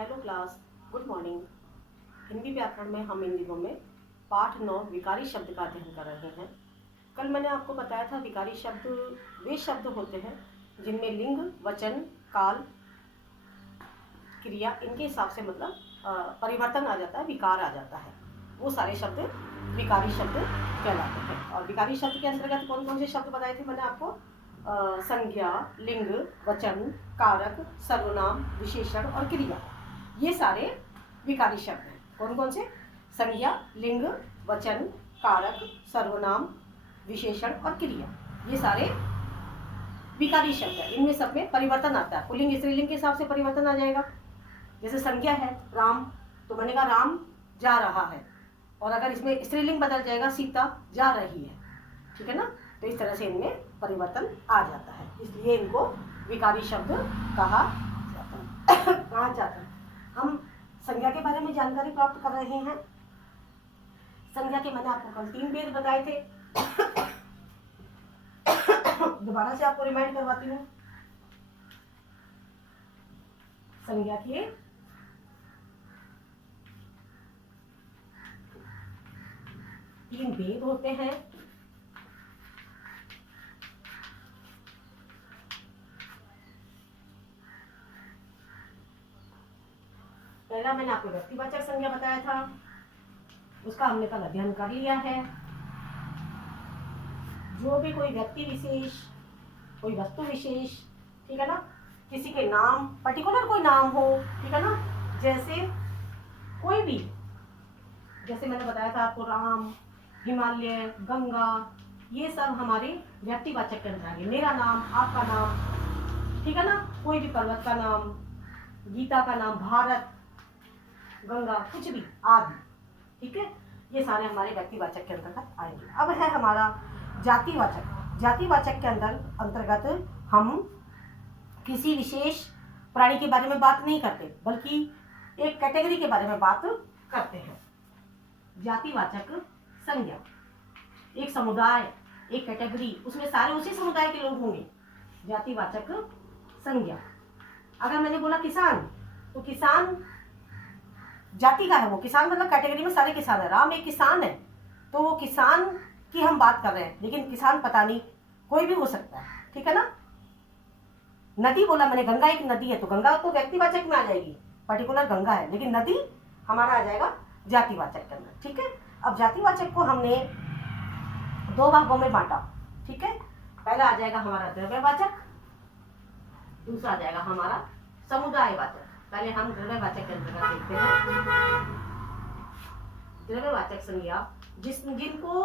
Hello class, good morning. Hindi व्याकरण में हम इन दिनों में पाठ 9 विकारी शब्द का अध्ययन कर रहे हैं। कल मैंने आपको बताया था विकारी शब्द वे शब्द होते हैं जिनमें लिंग, वचन, काल, क्रिया इनके हिसाब से मतलब परिवर्तन आ जाता है, विकार आ जाता है। वो सारे शब्द विकारी शब्द कहलाते हैं। और विकारी शब्द के अंतर्गत कौन कौन से शब्द बताए थे मैंने आपको? संज्ञा, लिंग, वचन, कारक, सर्वनाम, विशेषण और क्रिया, ये सारे विकारी शब्द हैं। कौन कौन से? संज्ञा, लिंग, वचन, कारक, सर्वनाम, विशेषण और क्रिया, ये सारे विकारी शब्द है। इनमें सब में परिवर्तन आता है। पुल्लिंग स्त्रीलिंग के हिसाब से परिवर्तन आ जाएगा। जैसे संज्ञा है राम, तो मैंने कहा राम जा रहा है, और अगर इसमें स्त्रीलिंग बदल जाएगा सीता जा रही है, ठीक है ना। तो इस तरह से इनमें परिवर्तन आ जाता है, इसलिए इनको विकारी शब्द कहा जाता है। हम संज्ञा के बारे में जानकारी प्राप्त कर रहे हैं। संज्ञा के मैंने आपको कल 3 भेद बताए थे। दोबारा से आपको रिमाइंड करवाती हूँ। संज्ञा के 3 भेद होते हैं। पहला मैंने आपको व्यक्तिवाचक संज्ञा बताया था, उसका हमने कल अध्ययन कर लिया है। जो भी कोई व्यक्ति विशेष, कोई वस्तु विशेष, ठीक है ना, किसी के नाम, पर्टिकुलर कोई नाम हो, ठीक है ना, जैसे कोई भी, जैसे मैंने बताया था आपको राम, हिमालय, गंगा, ये सब हमारे व्यक्तिवाचक के अंदर आ गए। मेरा नाम, आपका नाम, ठीक है ना, कोई भी पर्वत का नाम, गीता का नाम, भारत, गंगा, कुछ भी आदि, ठीक है, ये सारे हमारे व्यक्तिवाचक के अंतर्गत आएंगे। अब है हमारा जातिवाचक। जातिवाचक के अंतर्गत हम किसी विशेष प्राणी के बारे में बात नहीं करते, बल्कि एक कैटेगरी के बारे में बात करते हैं। जातिवाचक संज्ञा, एक समुदाय, एक कैटेगरी, उसमें सारे उसी समुदाय के लोग होंगे। जातिवाचक संज्ञा। अगर मैंने बोला किसान, तो किसान जाति का है, वो किसान मतलब कैटेगरी में सारे किसान है। राम एक किसान है, तो वो किसान की हम बात कर रहे हैं, लेकिन किसान पता नहीं कोई भी हो सकता है, ठीक है ना। नदी बोला मैंने, गंगा एक नदी है, तो गंगा तो व्यक्तिवाचक में आ जाएगी, पर्टिकुलर गंगा है, लेकिन नदी हमारा आ जाएगा जातिवाचक के अंदर, ठीक है। अब जातिवाचक को हमने 2 भागों में बांटा, ठीक है। पहला आ जाएगा हमारा द्रव्यवाचक, दूसरा आ जाएगा हमारा समुदायवाचक। पहले हम द्रव्यवाचक के अंतर्गत देखते हैं। द्रव्यवाचक संज्ञा जिनको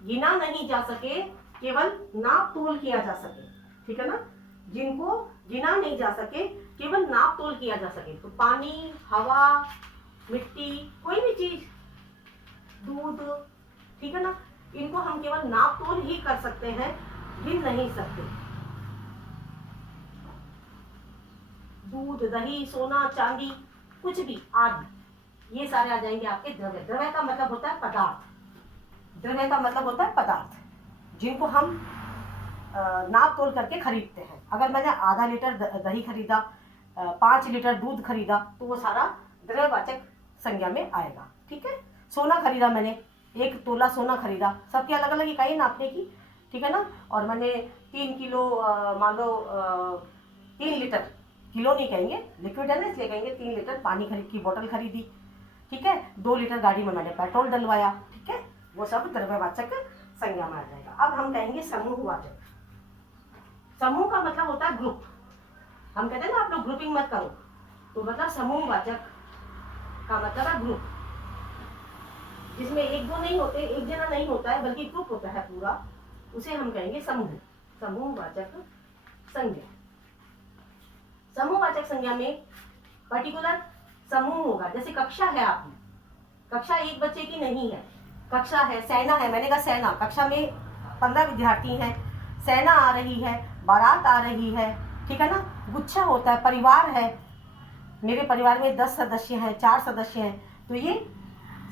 गिना नहीं जा सके, केवल नाप तोल किया जा सके, ठीक है ना, जिनको गिना नहीं जा सके, केवल नाप तोल किया जा सके। तो पानी, हवा, मिट्टी, कोई भी चीज, दूध, ठीक है ना, इनको हम केवल नाप तोल ही कर सकते हैं, गिन नहीं सकते। दूध, दही, सोना, चांदी, कुछ भी आदि, ये सारे आ जाएंगे आपके द्रव्य। द्रव्य का मतलब होता है पदार्थ। द्रव्य का मतलब होता है पदार्थ, जिनको हम नाप तोल करके खरीदते हैं। अगर मैंने आधा लीटर दही खरीदा, 5 लीटर दूध खरीदा, तो वो सारा द्रव्यवाचक संज्ञा में आएगा, ठीक है। सोना खरीदा मैंने, 1 तोला सोना खरीदा, सबकी अलग अलग इकाई नापने की, ठीक है ना। और मैंने 3 किलो, मान लो 3 लीटर, किलो नहीं कहेंगे, लिक्विड है ना इसलिए कहेंगे, 3 लीटर पानी की बोतल खरीदी, ठीक है। 2 लीटर गाड़ी में मैंने पेट्रोल डलवाया, ठीक है, वो सब द्रव्यवाचक संज्ञा में आ जाएगा। अब हम कहेंगे समूहवाचक। समूह का मतलब होता है ग्रुप। हम कहते हैं ना आप लोग ग्रुपिंग मत करो, तो मतलब समूहवाचक का मतलब है ग्रुप, जिसमें 1-2 नहीं होते, एक जना नहीं होता है, बल्कि ग्रुप होता है पूरा, उसे हम कहेंगे समूह। समूहवाचक संज्ञा। समूहवाचक संज्ञा में पर्टिकुलर समूह होगा। जैसे कक्षा है आपकी, कक्षा एक बच्चे की नहीं है, कक्षा है, सेना है, मैंने कहा सेना, कक्षा में 15 विद्यार्थी हैं, सेना आ रही है, बारात आ रही है, ठीक है ना। गुच्छा होता है, परिवार है, मेरे परिवार में 10 सदस्य हैं, 4 सदस्य हैं, तो ये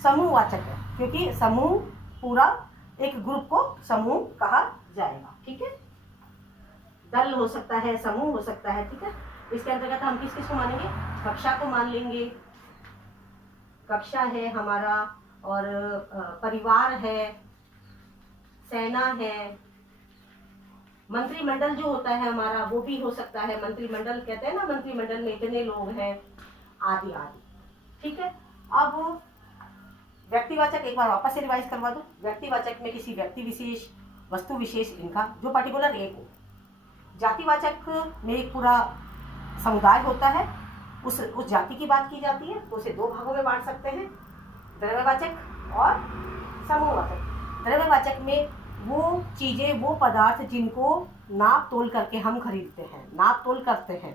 समूहवाचक है, क्योंकि समूह पूरा एक ग्रुप को समूह कहा जाएगा, ठीक है। दल हो सकता है, समूह हो सकता है, ठीक है। इसके अंतर्गत हम किस किस को मानेंगे, कक्षा को मान लेंगे, कक्षा है हमारा, और परिवार है, सेना है, मंत्रिमंडल जो होता है हमारा वो भी हो सकता है, मंत्रिमंडल कहते हैं ना, मंत्रिमंडल में इतने लोग हैं, आदि आदि। ठीक है, अब व्यक्तिवाचक एक बार वापस से रिवाइज करवा दूं। व्यक्तिवाचक में किसी व्यक्ति विशेष, वस्तु विशेष, इनका जो पर्टिकुलर एक हो। जातिवाचक में एक पूरा समुदाय होता है, उस जाति की बात की जाती है, तो उसे दो भागों में बांट सकते हैं, द्रव्यवाचक और समूहवाचक। द्रव्यवाचक में वो चीज़ें, वो पदार्थ जिनको नाप तोल करके हम खरीदते हैं, नाप तोल करते हैं,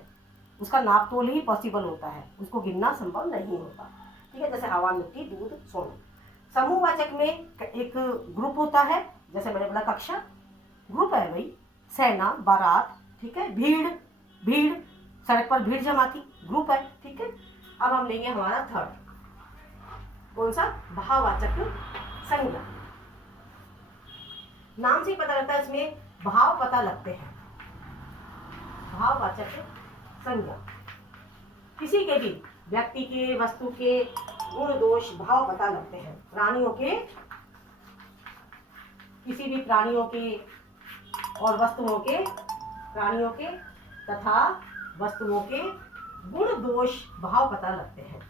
उसका नाप तोल ही पॉसिबल होता है, उसको गिनना संभव नहीं होता। ठीक है, जैसे हवा, मिट्टी, दूध, सोना। समूहवाचक में एक ग्रुप होता है, जैसे मैंने बोला कक्षा ग्रुप है भाई, सेना, बारात, ठीक है, भीड़, भीड़, सड़क पर भीड़ जमा थी, ग्रुप है। ठीक है, अब हम लेंगे हमारा थर्ड, कौन सा, भाववाचक संज्ञा। नाम से ही पता लगता है, इसमें भाव पता लगते हैं। भाववाचक संज्ञा किसी के भी व्यक्ति के, वस्तु के गुण दोष भाव पता लगते हैं। प्राणियों के, किसी भी प्राणियों के और वस्तुओं के, प्राणियों के तथा वस्तुओं के गुण दोष भाव पता लगते हैं।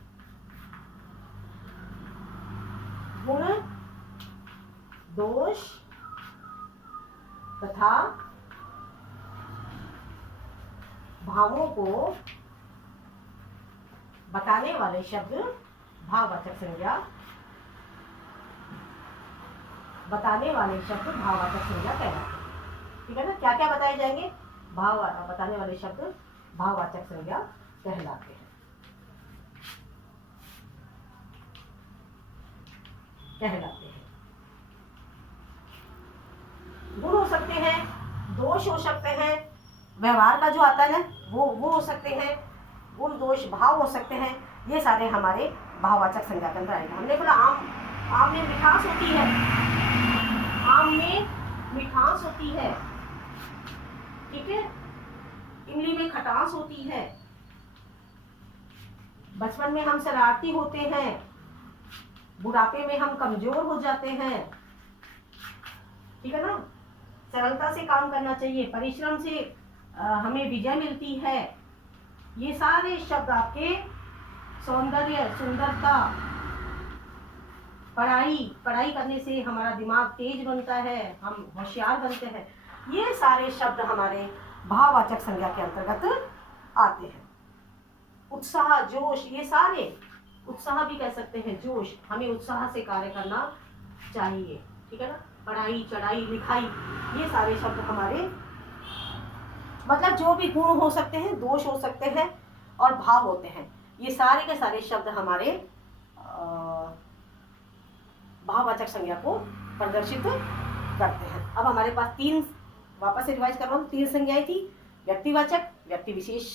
गुण दोष तथा भावों को बताने वाले शब्द भाववाचक संज्ञा, बताने वाले शब्द भाववाचक संज्ञा कहलाते हैं। ठीक है ना, क्या क्या बताए जाएंगे, भाव बताने वाले शब्द भाववाचक संज्ञा कहलाते हैं, कहलाते हैं। गुण हो सकते हैं, दोष हो सकते हैं, व्यवहार का जो आता है वो हो सकते हैं, गुण दोष भाव हो सकते हैं, ये सारे हमारे भाववाचक संज्ञा के अंदर आएगा। हमने बोला आम में मिठास होती है, आम में मिठास होती है, ठीक है, इमली में खटास होती है, बचपन में हम शरारती होते हैं, बुढ़ापे में हम कमजोर हो जाते हैं। ठीक है ना, सरलता से काम करना चाहिए, परिश्रम से हमें विजय मिलती है। ये सारे शब्द आपके सौंदर्य, सुंदरता, पढ़ाई करने से हमारा दिमाग तेज बनता है, हम होशियार बनते हैं, ये सारे शब्द हमारे भाववाचक संज्ञा के अंतर्गत आते हैं। उत्साह, जोश, ये सारे, उत्साह भी कह सकते हैं, जोश, हमें उत्साह से कार्य करना चाहिए। ठीक है ना, पढ़ाई, चढ़ाई, लिखाई, ये सारे शब्द हमारे, मतलब जो भी गुण हो सकते हैं, दोष हो सकते हैं और भाव होते हैं, ये सारे के सारे शब्द हमारे भाववाचक संज्ञा को प्रदर्शित करते हैं। अब हमारे पास तीन, वापस से रिवाइज कर रहा हूँ, तीन संज्ञाएं थी। व्यक्तिवाचक, व्यक्ति विशेष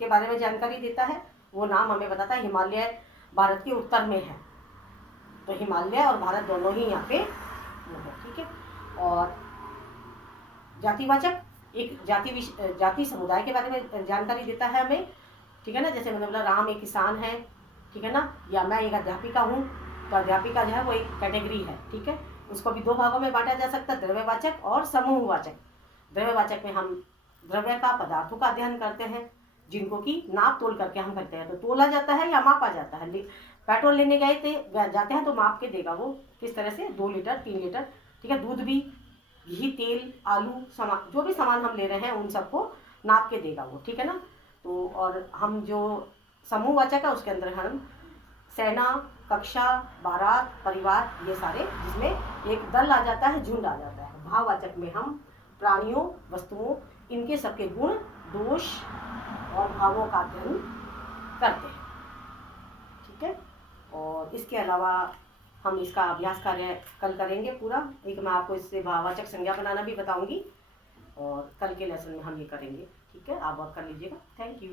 के बारे में जानकारी देता है, वो नाम हमें बताता है। हिमालय भारत के उत्तर में है, तो हिमालय और भारत दोनों ही यहाँ पे वो है। ठीक है, और जातिवाचक एक जाति समुदाय के बारे में जानकारी देता है हमें। ठीक है ना, जैसे मैंने बोला राम एक किसान है, ठीक है ना, या मैं एक अध्यापिका हूँ, तो अध्यापिका जो है वो एक कैटेगरी है। ठीक है, उसको भी दो भागों में बांटा जा सकता है, द्रव्यवाचक और समूहवाचक। द्रव्यवाचक में हम द्रव्य का, पदार्थों का अध्ययन करते हैं, जिनको कि नाप तोल करके हम करते हैं, तो तोला जाता है या मापा जाता है। पेट्रोल लेने जाते हैं तो माप के देगा वो, किस तरह से, 2 लीटर 3 लीटर। ठीक है, दूध भी, घी, तेल, आलू, सामान, जो भी सामान हम ले रहे हैं उन सबको नाप के देगा वो। ठीक है ना, तो और हम जो समूहवाचक है उसके अंदर हम सेना, कक्षा, बारात, परिवार, ये सारे, जिसमें एक दल आ जाता है, झुंड आ जाता है। भाववाचक में हम प्राणियों, वस्तुओं, इनके सबके गुण, दोष और भावों का अध्ययन करते हैं। ठीक है, और इसके अलावा हम इसका अभ्यास कार्य कल करेंगे पूरा। एक मैं आपको इससे भाववाचक संज्ञा बनाना भी बताऊंगी, और कल के लेसन में हम ये करेंगे। ठीक है, आप वर्क कर लीजिएगा। Thank you.